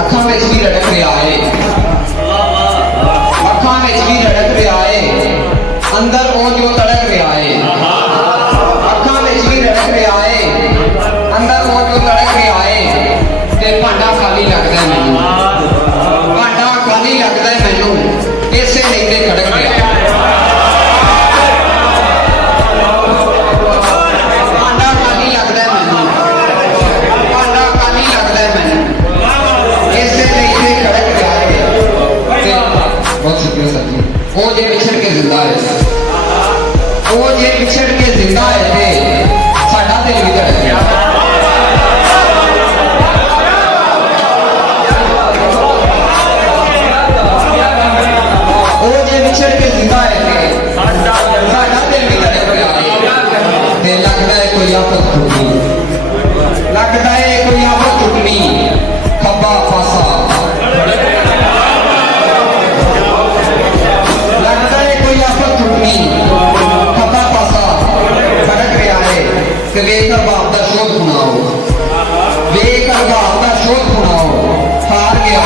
अखां विच भी रड़क रहा है, अखां विच भी रड़क रहा है, अंदर वो जो तड़क रहा है। अखां विच भी रड़क रहा है, अंदर वो जो तड़क रहा है। ते भांडा खाली लगता है मैनू, भांडा खाली लगता है मैनू, इसे नहीं ते खड़क रहा है। वो जे बिछड़ के जिंदा है, वो जे बिछड़ के जिंदा है ते साडा दिल भी धड़क गया। वो जे बिछड़ के जिंदा है ते साडा दिल भी धड़क गया। ते लगदा है कोई आफत टुटनी, लगदा है कोई आफत टुटनी। खब्बा पासा खब्बा पासा फड़क रहा है कि वेख अरबाब दा शोध सुनाओ, वेख अरबाब दा शोध सुनाओ। हार गया